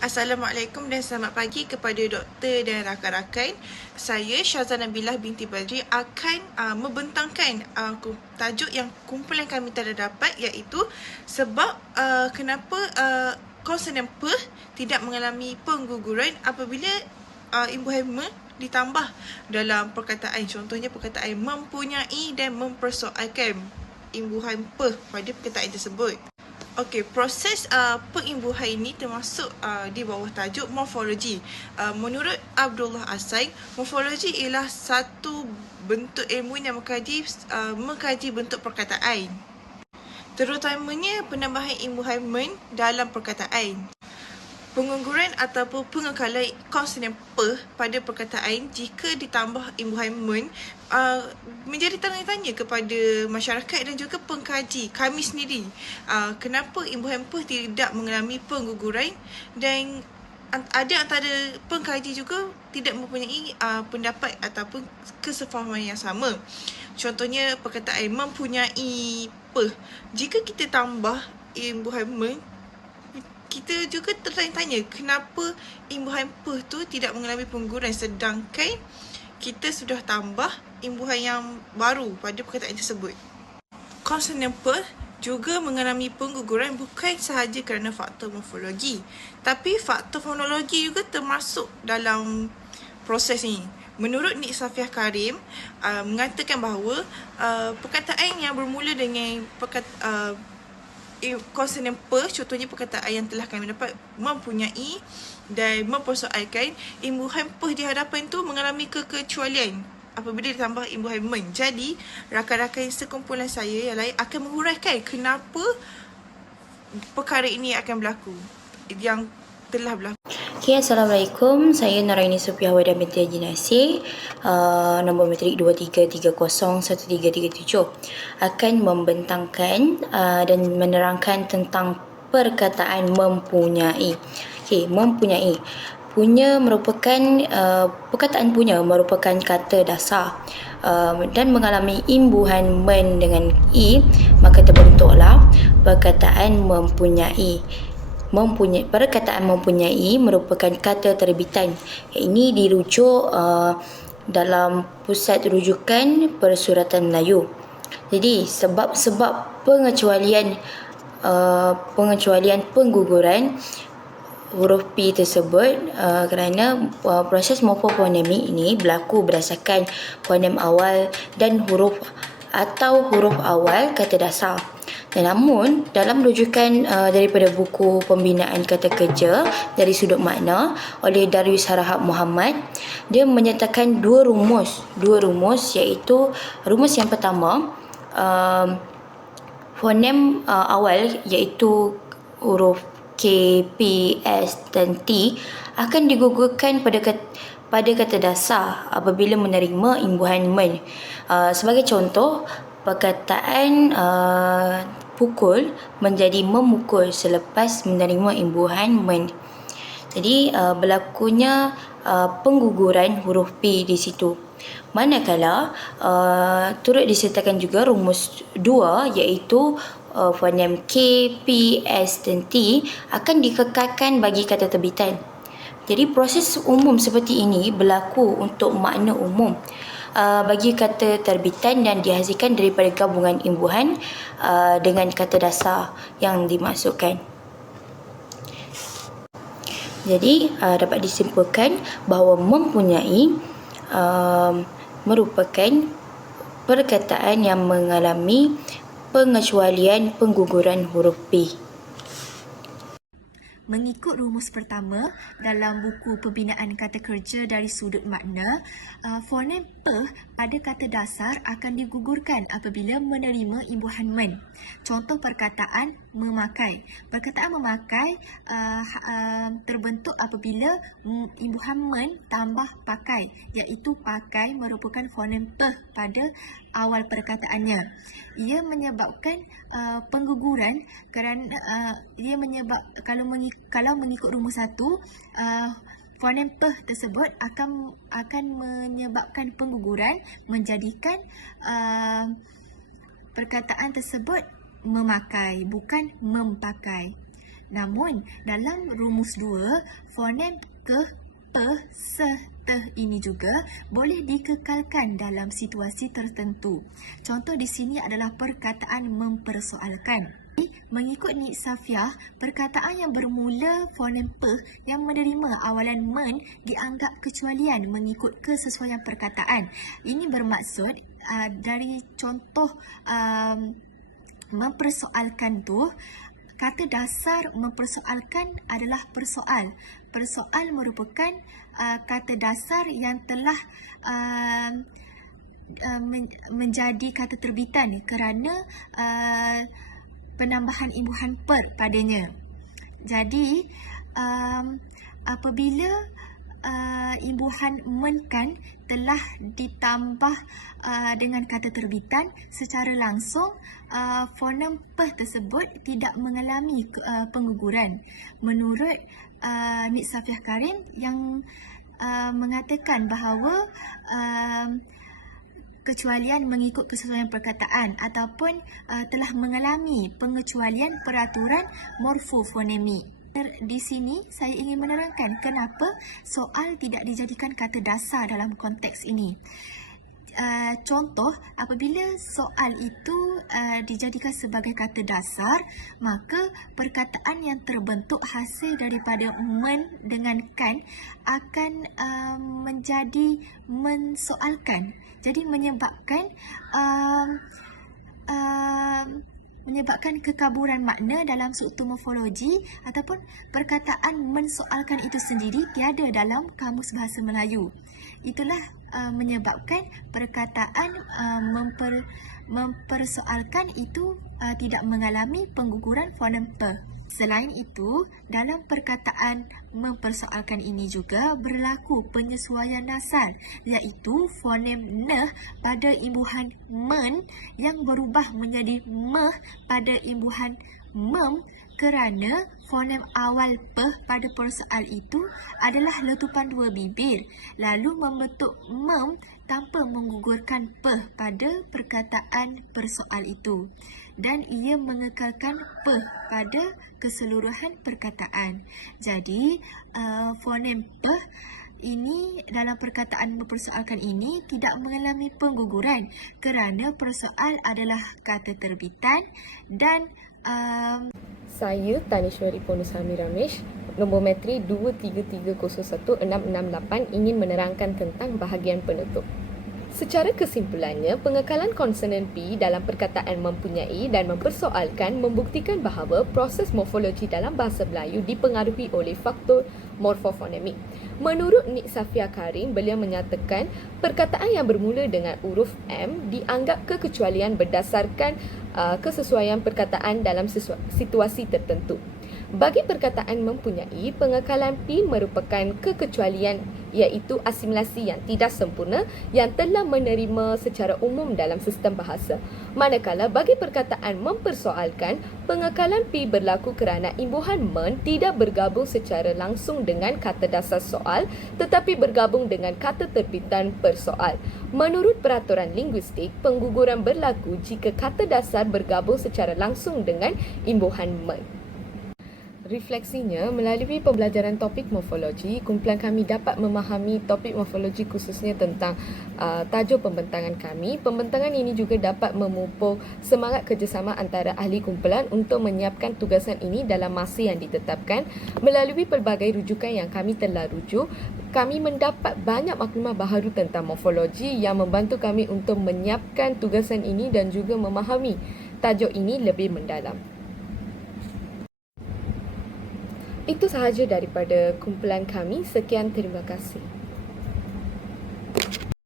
Assalamualaikum dan selamat pagi kepada doktor dan rakan-rakan. Saya Syazah Nabilah binti Badri akan membentangkan tajuk yang kumpulan kami telah dapat, iaitu sebab kenapa konsonan P tidak mengalami pengguguran apabila imbuhan M ditambah dalam perkataan. Contohnya perkataan mempunyai dan mempersoalkan imbuhan P pada perkataan tersebut. Okey, proses pengimbuhan ini termasuk di bawah tajuk morfologi. Menurut Abdullah As-Said, morfologi ialah satu bentuk ilmu yang mengkaji bentuk perkataan, terutamanya penambahan imbuhan men dalam perkataan. Pengungguran ataupun pengekalan konsonan P pada perkataan jika ditambah imbuhan men menjadi tanya-tanya kepada masyarakat dan juga pengkaji kami sendiri. Kenapa imbuhan P tidak mengalami pengguguran, dan ada antara pengkaji juga tidak mempunyai pendapat ataupun kesefahaman yang sama. Contohnya perkataan mempunyai P. Jika kita tambah imbuhan men, kita juga tertanya-tanya kenapa imbuhan P tu tidak mengalami pengguguran, sedangkan kita sudah tambah imbuhan yang baru pada perkataan tersebut. Konsonan P juga mengalami pengguguran bukan sahaja kerana faktor morfologi, tapi faktor fonologi juga termasuk dalam proses ini. Menurut Nik Safiah Karim mengatakan bahawa perkataan yang bermula dengan konsonan P, contohnya perkataan yang telah kami dapat mempunyai dan mempersoalkan, imbuhan P di hadapan tu mengalami kekecualian apabila ditambah imbuhan men. Jadi, rakan-rakan sekumpulan saya yang lain akan menguraikan kenapa perkara ini akan berlaku, yang telah berlaku. Okay, Assalamualaikum. Saya Naraini Supiah Wadah binti Haji Nasir, nombor matrik 23301337, akan membentangkan dan menerangkan tentang perkataan mempunyai. Okay, mempunyai. Punya merupakan perkataan punya merupakan kata dasar dan mengalami imbuhan men dengan i, maka terbentuklah perkataan mempunyai. Perkataan mempunyai merupakan kata terbitan. Ini dirujuk dalam pusat rujukan persuratan Melayu. Jadi sebab pengecualian pengguguran huruf P tersebut kerana proses morfofonemik ini berlaku berdasarkan fonem awal dan huruf awal kata dasar. Dan namun dalam rujukan daripada buku pembinaan kata kerja dari sudut makna oleh Darius Harahap Muhammad, dia menyatakan dua rumus iaitu rumus yang pertama, fonem awal iaitu huruf K, P, S dan T akan digugurkan pada kata dasar apabila menerima imbuhan men. Sebagai contoh, perkataan pukul menjadi memukul selepas menerima imbuhan men. Jadi berlakunya pengguguran huruf P di situ. Manakala turut disertakan juga rumus 2 iaitu fonem K, P, S dan T akan dikekalkan bagi kata terbitan. Jadi proses umum seperti ini berlaku untuk makna umum bagi kata terbitan dan dihasilkan daripada gabungan imbuhan dengan kata dasar yang dimasukkan. Jadi dapat disimpulkan bahawa mempunyai merupakan perkataan yang mengalami pengecualian pengguguran huruf P. Mengikut rumus pertama dalam buku pembinaan kata kerja dari sudut makna, fonem P pada kata dasar akan digugurkan apabila menerima imbuhan men. Contoh perkataan memakai. Perkataan memakai terbentuk apabila imbuhan men tambah pakai, iaitu pakai merupakan fonem P pada awal perkataannya. Ia menyebabkan pengguguran kerana kalau mengikut rumus 1, fonem P tersebut akan menyebabkan pengguguran, menjadikan perkataan tersebut memakai bukan mempakai. Namun, dalam rumus 2, fonem ke, pe, se, te ini juga boleh dikekalkan dalam situasi tertentu. Contoh di sini adalah perkataan mempersoalkan. Mengikut Nik Safiah, perkataan yang bermula fonem pe yang menerima awalan men dianggap kecualian mengikut kesesuaian perkataan. Ini bermaksud dari contoh mempersoalkan tu, kata dasar mempersoalkan adalah persoal. Persoal merupakan kata dasar yang telah menjadi kata terbitan kerana penambahan imbuhan per padanya. Jadi, apabila imbuhan men kan telah ditambah dengan kata terbitan, secara langsung fonem pe tersebut tidak mengalami pengguguran. Menurut Nik Safiah Karim yang mengatakan bahawa kecualian mengikut kesesuaian perkataan ataupun telah mengalami pengecualian peraturan morfofonemik. Di sini saya ingin menerangkan kenapa soal tidak dijadikan kata dasar dalam konteks ini. Contoh, apabila soal itu dijadikan sebagai kata dasar, maka perkataan yang terbentuk hasil daripada men dengan kan akan menjadi mensoalkan. Jadi menyebabkan kekaburan makna dalam struktur morfologi ataupun perkataan mensoalkan itu sendiri tiada dalam Kamus Bahasa Melayu. Itulah menyebabkan perkataan mempersoalkan itu tidak mengalami pengguguran fonem pe. Selain itu, dalam perkataan mempersoalkan ini juga berlaku penyesuaian nasal, iaitu fonem ne pada imbuhan men yang berubah menjadi meh pada imbuhan mem kerana fonem awal pe pada persoal itu adalah letupan dua bibir, lalu membentuk mem tanpa menggugurkan pe pada perkataan persoal itu, dan ia mengekalkan pe pada keseluruhan perkataan. Jadi, fonem pe ini dalam perkataan mempersoalkan ini tidak mengalami pengguguran kerana persoal adalah kata terbitan dan Saya Tanishwari Ponusami Ramesh, nombor metri 233016668 ingin menerangkan tentang bahagian penutup. Secara kesimpulannya, pengekalan konsonan P dalam perkataan mempunyai dan mempersoalkan membuktikan bahawa proses morfologi dalam bahasa Melayu dipengaruhi oleh faktor morfofonemik. Menurut Nik Safiah Karim, beliau menyatakan perkataan yang bermula dengan huruf M dianggap kekecualian berdasarkan kesesuaian perkataan dalam situasi tertentu. Bagi perkataan mempunyai, pengekalan P merupakan kekecualian iaitu asimilasi yang tidak sempurna yang telah menerima secara umum dalam sistem bahasa. Manakala bagi perkataan mempersoalkan, pengekalan P berlaku kerana imbuhan men tidak bergabung secara langsung dengan kata dasar soal tetapi bergabung dengan kata terbitan persoal. Menurut peraturan linguistik, pengguguran berlaku jika kata dasar bergabung secara langsung dengan imbuhan men. Refleksinya, melalui pembelajaran topik morfologi, kumpulan kami dapat memahami topik morfologi khususnya tentang tajuk pembentangan kami. Pembentangan ini juga dapat memupuk semangat kerjasama antara ahli kumpulan untuk menyiapkan tugasan ini dalam masa yang ditetapkan. Melalui pelbagai rujukan yang kami telah rujuk, kami mendapat banyak maklumat baharu tentang morfologi yang membantu kami untuk menyiapkan tugasan ini dan juga memahami tajuk ini lebih mendalam. Itu sahaja daripada kumpulan kami. Sekian, terima kasih.